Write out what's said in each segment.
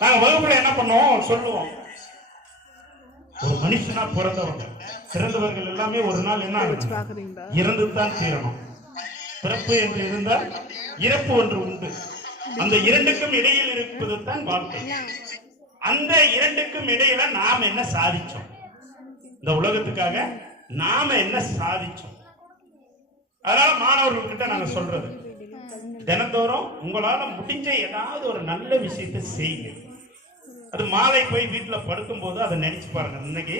நாங்க வகுப்புல என்ன பண்ணுவோம்? சொல்லுவோம். ஒரு மனுஷனா பிறந்தவங்க. பிறந்தவர்கள் எல்லாமே ஒரு நாள் என்ன இறந்து தான் தீரணும். பிறப்பு என்று இருந்தால் இறப்பு ஒன்று உண்டு. அந்த இரண்டுக்கும் இடையில் இருப்பது தான் வாழ்க்கை அந்த இரண்டுக்கும் இடையில நாம் என்ன சாதிச்சோம்? இந்த உலகத்துக்காக நாம என்ன சாதிச்சோம்? அதனால மாணவர்கள்கிட்ட நாங்க சொல்றது. தினந்தோறும் உங்களால முடிஞ்ச ஏதாவது ஒரு நல்ல விஷயத்தை செய்யுங்க. அது மாலை போய் வீட்டில் படுக்கும் போது அதை நினைச்சு பாருங்க. இன்னைக்கு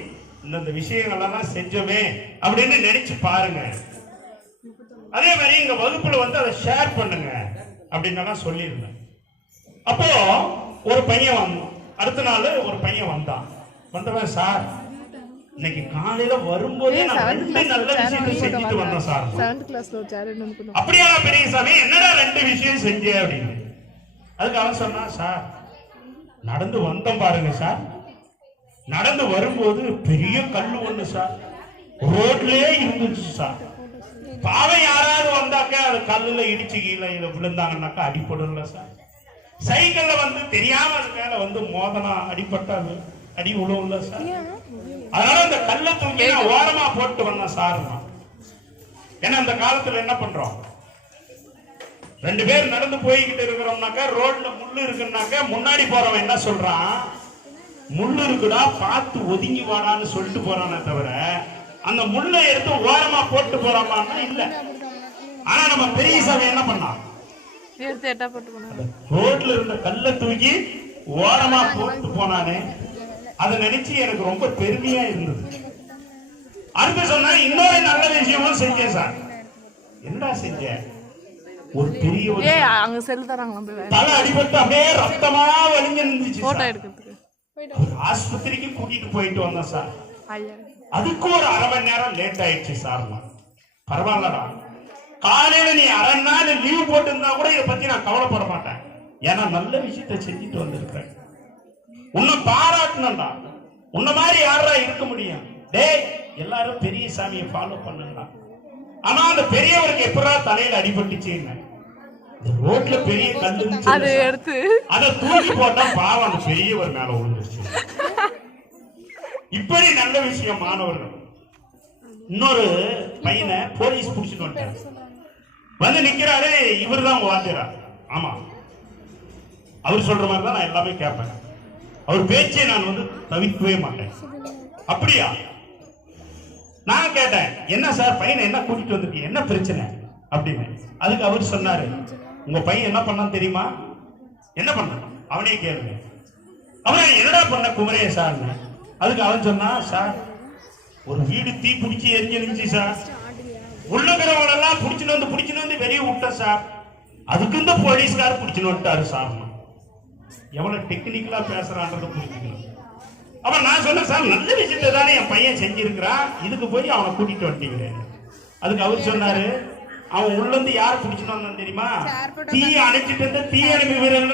இந்தந்த விஷயங்களெல்லாம் செஞ்சோமே அப்படின்னு நினைச்சு பாருங்க. அதே மாதிரி எங்க வகுப்புல வந்து அதை ஷேர் பண்ணுங்க அப்படின்னு சொல்லியிருந்தேன். அப்போ ஒரு பையன் வந்தான். அடுத்த நாள் ஒரு பையன் வந்தான். வந்தவன் சார் இன்னைக்கு காலையில வரும்போதே நான் ரெண்டு நல்ல விஷயத்தை செஞ்சுட்டு வந்தேன் சார். செவன்த் கிளாஸ்ல ஒரு சேர் என்ன பண்ணும் அப்படியா பெரியசாமி? என்னடா ரெண்டு விஷயம் செஞ்ச அப்படின்னு. அதுக்கு அவன் சொன்னான் சார் நடந்து வந்தோம் பாருங்க சார். நடந்து வரும்போது பெரிய கல்லு ஒண்ணு சார். ரோட்லயே இருந்துச்சு சார். பாவம் யாராவது வந்தாக்க அது கல்லுல இடிச்சு கீழே விழுந்தாங்கன்னாக்கா அடிபடல சார். சைக்கிள்ல வந்து தெரியாம அது மேல வந்து மோதனா அடிபட்டாது அடி விழுவுல சார். அதனால அந்த கல்லை தூக்கி நான் ஓரமா போட்டு வந்தேன் சாருமா? ஏன்னா அந்த காலத்துல என்ன பண்றோம்? ரெண்டு பேர் நடந்து போய்கிட்டு இருக்கிறோம்னாக்கா ரோட்ல முள்ளு இருக்குன்னாக்கா முன்னாடி போறவன் என்ன சொல்றான்? முள்ளு இருக்குடா பார்த்து ஒதுங்கி வாடான்னு சொல்லிட்டு போறானே தவிர அந்த முள்ளை எடுத்து ஓரமா போட்டு போறாமான்னா இல்ல. ஆனா நம்ம பெரிய சாமி என்ன பண்ணான் ரோட்ல இருந்த கல்லை தூக்கி ஓரமா போட்டு போனானே. அதை நினைச்சு எனக்கு ரொம்ப பெருமையா இருந்தது. அடுத்து சொன்னா இன்னொரு நல்ல விஷயமும் செஞ்சேன் சார். என்னடா செஞ்ச? ஒரு பெரிய அங்க செல் தராங்க தலை அடிபட்டு அப்படியே ரத்தமா வலிஞ்சு இருந்துச்சு போட்டோ. எடுக்கிறதுக்கு. ஆஸ்பத்திரிக்கு கூட்டிட்டு போயிட்டு வந்தேன் சார். அதுக்கு ஒரு அரை மணி நேரம் லேட் ஆயிடுச்சு சார் பரவாயில்லடா. காலையில நீ அரை நாள் லீவ் போட்டு இருந்தா கூட இதை பத்தி நான் கவலைப்பட மாட்டேன். ஏன்னா நல்ல விஷயத்தை செஞ்சுட்டு வந்திருக்கிறேன். உன்னை பாராட்டணும்டா. உன்ன மாதிரி யாரா இருக்க முடியும்? டேய் எல்லாரும் பெரிய சாமியை ஃபாலோ பண்ணுங்கடா. ஆனா அந்த பெரியவருக்கு எப்படா தலையில அடிபட்டுச்சுன்னு? ரோட்ல பெரிய கல் இருந்துச்சு அது. எடுத்து. அதை தூக்கி போட்டா பாவம் அந்த பெரியவர் மேல விழுந்துருச்சு. இப்படி நல்ல விஷயம் மாணவர்கள் இன்னொரு பையனை போலீஸ் புடிச்சிட்டு வந்துட்டாரு. வந்து நிக்கிறாரு இவர் தான் வாத்தியாரா? ஆமா. அவர் சொல்ற மாதிரி தான் நான் எல்லாமே கேட்பேன். அவர் பேச்சை நான் வந்து தவிர்க்கவே மாட்டேன். அப்படியா? நான் கேட்டேன் என்ன சார் பையனை என்ன கூட்டிட்டு வந்திருக்கீங்க என்ன பிரச்சனை? அப்படின்னு. அதுக்கு அவர் சொன்னாரு உங்க பையன் என்ன பண்ணான் தெரியுமா? என்ன பண்ணான்? அவனே கேளுங்க. அவனை என்னடா பண்ண குமரே சார் அதுக்கு அவன் சொன்னா சார் ஒரு வீடு தீ பிடிச்சி எரிஞ்சிருந்துச்சு சார். உள்ளுக்கிறவங்க எல்லாம் பிடிச்சின்னு வந்து பிடிச்சின்னு வந்து வெளியே விட்டேன் சார். அதுக்கு இந்த போலீஸ்கார் பிடிச்சின்னு வந்துட்டாரு சார். எவ்வளவு டெக்னிக்கலா பேசுறான்றது புரிஞ்சுக்கணும். அவன் நான் சொன்னேன் சார் நல்ல விஷயத்தை தானே என் பையன் செஞ்சிருக்கிறான் இதுக்கு போய் அவனை கூட்டிட்டு வந்துட்டீங்க அதுக்கு அவர் சொன்னாரு அவன் உள்ள இருந்து யார் பிடிச்சிட்டு வந்தான் தெரியுமா? தீ அணைச்சிட்டு இருந்த தீ அணைப்பு வீரர்கள்